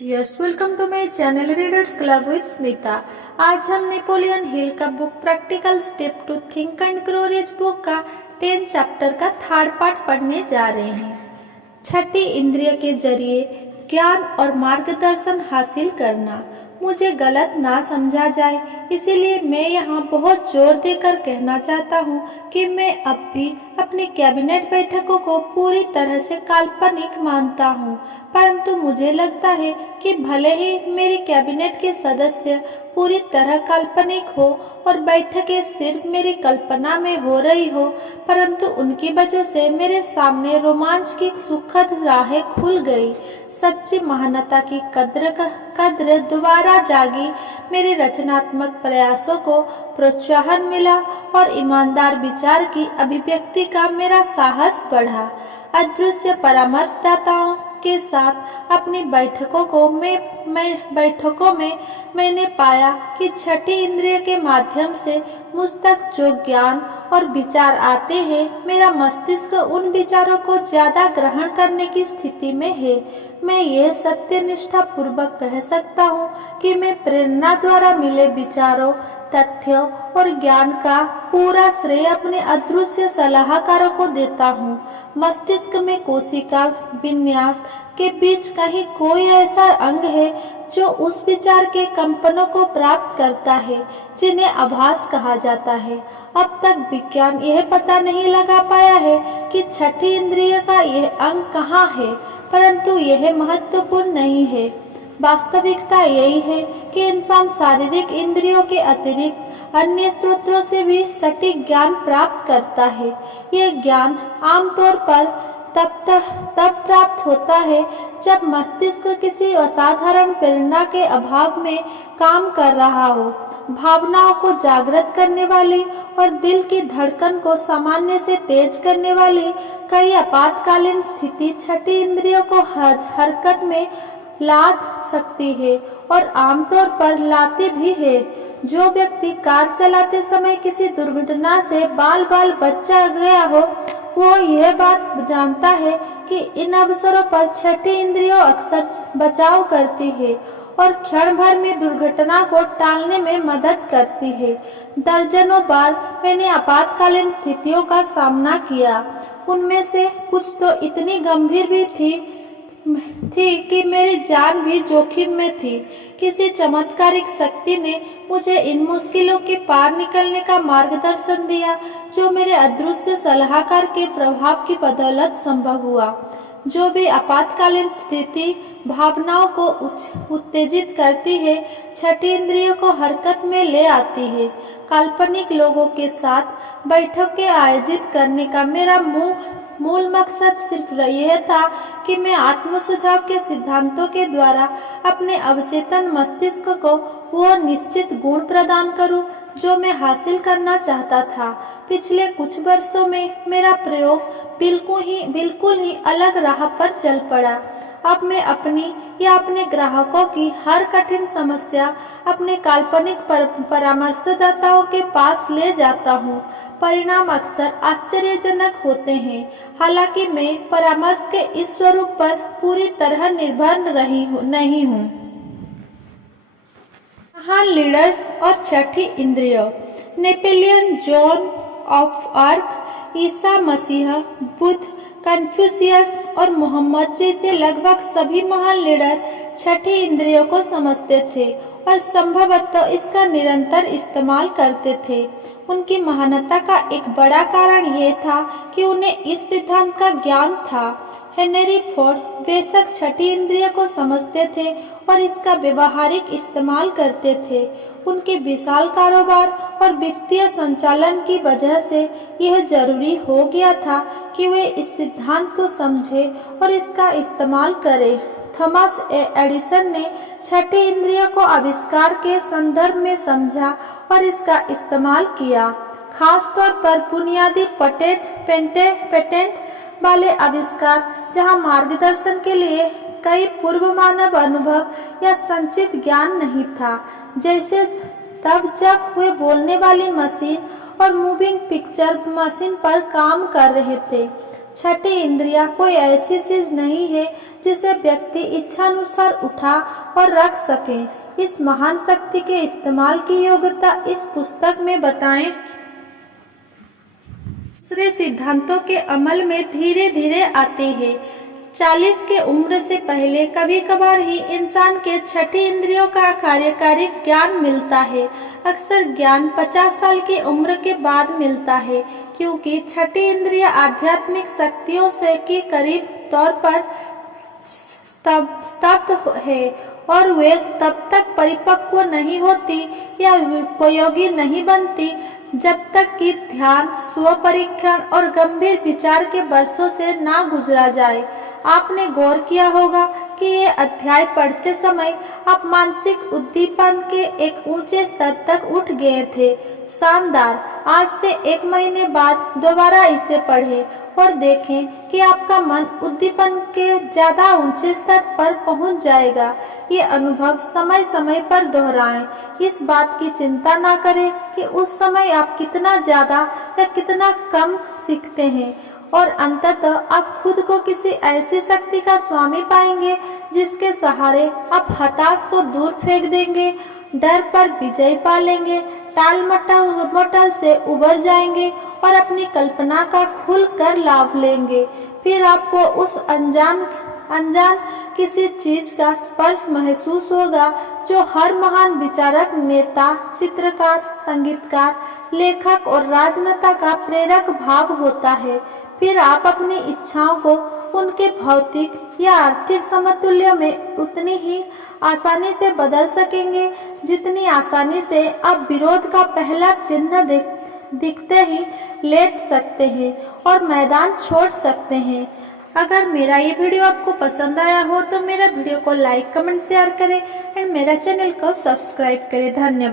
Yes welcome to my channel readers club with Smita. आज हम Napoleon Hill का book practical step to think and grow rich book का 10 chapter का third part पढ़ने जा रहे हैं। छठी इंद्रिय के जरिए ज्ञान और मार्गदर्शन हासिल करना। मुझे गलत ना समझा जाए, इसीलिए मैं यहाँ बहुत जोर देकर कहना चाहता हूँ कि मैं अब भी अपनी कैबिनेट बैठकों को पूरी तरह से काल्पनिक मानता हूँ, परंतु मुझे लगता है कि भले ही मेरी कैबिनेट के सदस्य पूरी तरह काल्पनिक हो और बैठकें सिर्फ मेरी कल्पना में हो रही हो, परंतु उनकी वजह से मेरे सामने रोमांच की सुखद राहें खुल गई। सच्ची महानता की कद्र दोबारा जागी, मेरे रचनात्मक प्रयासों को प्रोत्साहन मिला और ईमानदार विचार की अभिव्यक्ति का मेरा साहस बढ़ा। अदृश्य परामर्शदाताओं के साथ अपनी बैठकों में मैंने पाया कि छठी इंद्रिय के माध्यम से मुझ तक जो ज्ञान और विचार आते हैं, मेरा मस्तिष्क उन विचारों को ज्यादा ग्रहण करने की स्थिति में है। मैं यह सत्यनिष्ठा पूर्वक कह सकता हूँ कि मैं प्रेरणा द्वारा मिले विचारों, तथ्यों और ज्ञान का पूरा श्रेय अपने अदृश्य सलाहकारों को देता हूँ। मस्तिष्क में कोशिका विन्यास के बीच कहीं कोई ऐसा अंग है जो उस विचार के कंपनों को प्राप्त करता है, जिन्हें आभास कहा जाता है। अब तक विज्ञान यह पता नहीं लगा पाया है कि छठी इंद्रिय का यह अंग कहाँ है, परंतु यह महत्वपूर्ण नहीं है। वास्तविकता यही है कि इंसान शारीरिक इंद्रियों के अतिरिक्त अन्य स्रोतों से भी सटीक ज्ञान प्राप्त करता है। यह ज्ञान आमतौर पर तब प्राप्त होता है जब मस्तिष्क किसी असाधारण प्रेरणा के अभाव में काम कर रहा हो। भावनाओं को जागृत करने वाली और दिल की धड़कन को सामान्य से तेज करने वाली कई आपातकालीन स्थिति छठी इंद्रियों को हरकत में ला सकती है और आमतौर पर लाती भी है। जो व्यक्ति कार चलाते समय किसी दुर्घटना से बाल बचा गया हो, वो यह बात जानता है कि इन अवसरों पर छठी इंद्रियों अक्सर बचाव करती है और क्षण भर में दुर्घटना को टालने में मदद करती है। दर्जनों बार मैंने आपातकालीन स्थितियों का सामना किया, उनमें से कुछ तो इतनी गंभीर भी थी कि मेरी जान भी जोखिम में थी। किसी चमत्कारिक शक्ति ने मुझे इन मुश्किलों के पार निकलने का मार्गदर्शन दिया, जो मेरे अदृश्य सलाहकार के प्रभाव की बदौलत संभव हुआ। जो भी आपातकालीन स्थिति भावनाओं को उत्तेजित करती है, छठी इंद्रियों को हरकत में ले आती है। काल्पनिक लोगों के साथ बैठकें आयोजित करने का मेरा मूल मकसद सिर्फ यह था कि मैं आत्म सुझाव के सिद्धांतों के द्वारा अपने अवचेतन मस्तिष्क को वो निश्चित गुण प्रदान करूं जो मैं हासिल करना चाहता था। पिछले कुछ वर्षों में मेरा प्रयोग बिल्कुल ही अलग राह पर चल पड़ा। अब मैं अपनी या अपने ग्राहकों की हर कठिन समस्या अपने काल्पनिक परामर्शदाताओं के पास ले जाता हूँ। परिणाम अक्सर आश्चर्यजनक होते हैं। हालांकि मैं परामर्श के इस स्वरूप पर पूरी तरह निर्भर नहीं हूँ। महान लीडर्स और छठी इंद्रिय। Napoleon, John of arc, Isa Masih, Buddha, Confucius और मोहम्मद जैसे लगभग सभी महान लीडर छठी इंद्रियों को समझते थे और संभवतः इसका निरंतर इस्तेमाल करते थे। उनकी महानता का एक बड़ा कारण यह था कि उन्हें इस सिद्धांत का ज्ञान था। हेनरी फोर्ड बेशक छठी इंद्रिय को समझते थे और इसका व्यवहारिक इस्तेमाल करते थे। उनके विशाल कारोबार और वित्तीय संचालन की वजह से यह जरूरी हो गया था कि वे इस सिद्धांत को समझें और इसका इस्तेमाल करें। थॉमस एडिसन ने छठी इंद्रिय को आविष्कार के संदर्भ में समझा और इसका इस्तेमाल किया, खासतौर पर बुनियादी पेटेंट वाले आविष्कार, जहां मार्गदर्शन के लिए कई पूर्व मानव अनुभव या संचित ज्ञान नहीं था, जैसे तब जब वे बोलने वाली मशीन और मूविंग पिक्चर मशीन पर काम कर रहे थे। छठी इंद्रिया कोई ऐसी चीज नहीं है जिसे व्यक्ति इच्छानुसार उठा और रख सके। इस महान शक्ति के इस्तेमाल की योग्यता इस पुस्तक में बताएं दूसरे सिद्धांतों के अमल में धीरे धीरे आती है। 40 के उम्र से पहले कभी कभार ही इंसान के छठी इंद्रियों का कार्यकारी ज्ञान मिलता है। अक्सर ज्ञान 50 साल की उम्र के बाद मिलता है, क्योंकि छठी इंद्रिय आध्यात्मिक शक्तियों से की करीब तौर पर स्तब्ध है और वे तब तक परिपक्व नहीं होती या उपयोगी नहीं बनती जब तक कि ध्यान, स्वपरीक्षण और गंभीर विचार के वर्षों से ना गुजरा जाए। आपने गौर किया होगा कि ये अध्याय पढ़ते समय आप मानसिक उद्दीपन के एक ऊंचे स्तर तक उठ गए थे। शानदार। आज से 1 महीने बाद दोबारा इसे पढ़ें और देखें कि आपका मन उद्दीपन के ज्यादा ऊंचे स्तर पर पहुंच जाएगा। ये अनुभव समय समय पर दोहराएं। इस बात की चिंता ना करें कि उस समय आप कितना ज्यादा या कितना कम सीखते हैं, और अंततः आप खुद को किसी ऐसी शक्ति का स्वामी पाएंगे जिसके सहारे आप हताश को दूर फेंक देंगे, डर पर विजय पा लेंगे, टाल मटोल से उबर जाएंगे और अपनी कल्पना का खुलकर लाभ लेंगे। फिर आपको उस अनजान किसी चीज का स्पर्श महसूस होगा जो हर महान विचारक, नेता, चित्रकार, संगीतकार, लेखक और राजनेता का प्रेरक भाव होता है। फिर आप अपनी इच्छाओं को उनके भौतिक या आर्थिक समतुल्य में उतनी ही आसानी से बदल सकेंगे जितनी आसानी से आप विरोध का पहला चिन्ह दिखते ही लेट सकते हैं और मैदान छोड़ सकते हैं। अगर मेरा ये वीडियो आपको पसंद आया हो तो मेरा वीडियो को लाइक, कमेंट, शेयर करें एंड मेरा चैनल को सब्सक्राइब करें। धन्यवाद।